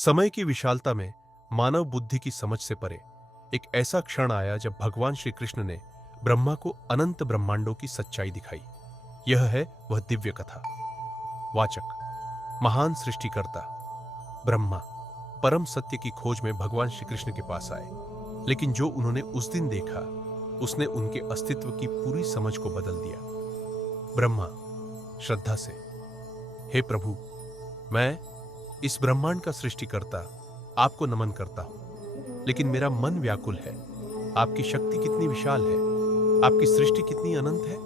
समय की विशालता में मानव बुद्धि की समझ से परे एक ऐसा क्षण आया जब भगवान श्री कृष्ण ने ब्रह्मा को अनंत ब्रह्मांडों की सच्चाई दिखाई। यह है वह दिव्य कथा। वाचक महान सृष्टिकर्ता ब्रह्मा परम सत्य की खोज में भगवान श्री कृष्ण के पास आए, लेकिन जो उन्होंने उस दिन देखा उसने उनके अस्तित्व की पूरी समझ को बदल दिया। ब्रह्मा श्रद्धा से, हे प्रभु, मैं इस ब्रह्मांड का सृष्टिकर्ता आपको नमन करता हूं, लेकिन मेरा मन व्याकुल है। आपकी शक्ति कितनी विशाल है, आपकी सृष्टि कितनी अनंत है।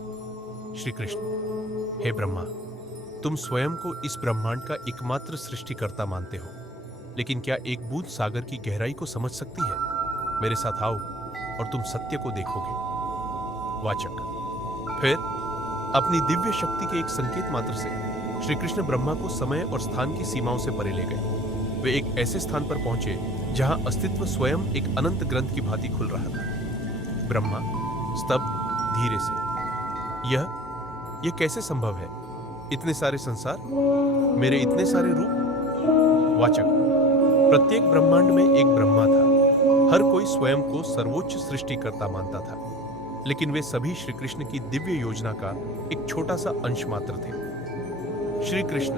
श्री कृष्ण, हे ब्रह्मा, तुम स्वयं को इस ब्रह्मांड का एकमात्र सृष्टिकर्ता मानते हो, लेकिन क्या एक बूंद सागर की गहराई को समझ सकती है? मेरे साथ आओ और तुम सत्य को देखोगे। वाचक फिर अपनी दिव्य शक्ति के एक संकेत मात्र से श्री कृष्ण ब्रह्मा को समय और स्थान की सीमाओं से परे ले गए। वे एक ऐसे स्थान पर पहुंचे जहां अस्तित्व स्वयं एक अनंत ग्रंथ की भांति खुल रहा था। ब्रह्मा स्तब्ध धीरे से, यह कैसे संभव है? इतने सारे संसार, मेरे इतने सारे रूप। वाचक प्रत्येक ब्रह्मांड में एक ब्रह्मा था। हर कोई स्वयं को सर्वोच्च सृष्टिकर्ता मानता था, लेकिन वे सभी श्री कृष्ण की दिव्य योजना का एक छोटा सा अंश मात्र थे। श्री कृष्ण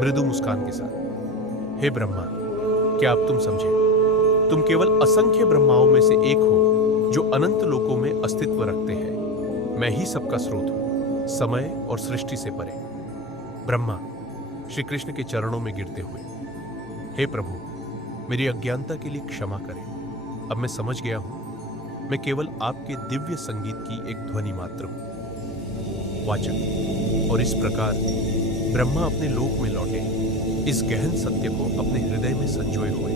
मृदु मुस्कान के साथ, हे ब्रह्मा, क्या अब तुम समझे? तुम केवल असंख्य ब्रह्माओं में से एक हो जो अनंत लोकों में अस्तित्व रखते हैं। मैं ही सबका स्रोत हूं, समय और सृष्टि से परे। ब्रह्मा श्री कृष्ण के चरणों में गिरते हुए, हे प्रभु, मेरी अज्ञानता के लिए क्षमा करें। अब मैं समझ गया हूं, मैं केवल आपके दिव्य संगीत की एक ध्वनि मात्र हूं। वाचक और इस प्रकार ब्रह्मा अपने लोक में लौटे, इस गहन सत्य को अपने हृदय में संजोए हुए।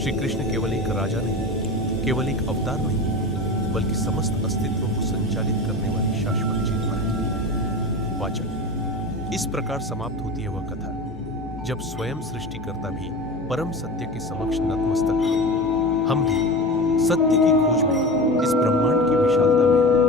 श्री कृष्ण केवल एक राजा नहीं, केवल एक अवतार नहीं, बल्कि समस्त अस्तित्व को संचालित करने वाली शाश्वत चेतना है। वाचक इस प्रकार समाप्त होती है वह कथा जब स्वयं सृष्टिकर्ता भी परम सत्य के समक्ष नतमस्तक हुए। हम भी सत्य की खोज में इस ब्रह्मांड की विशालता में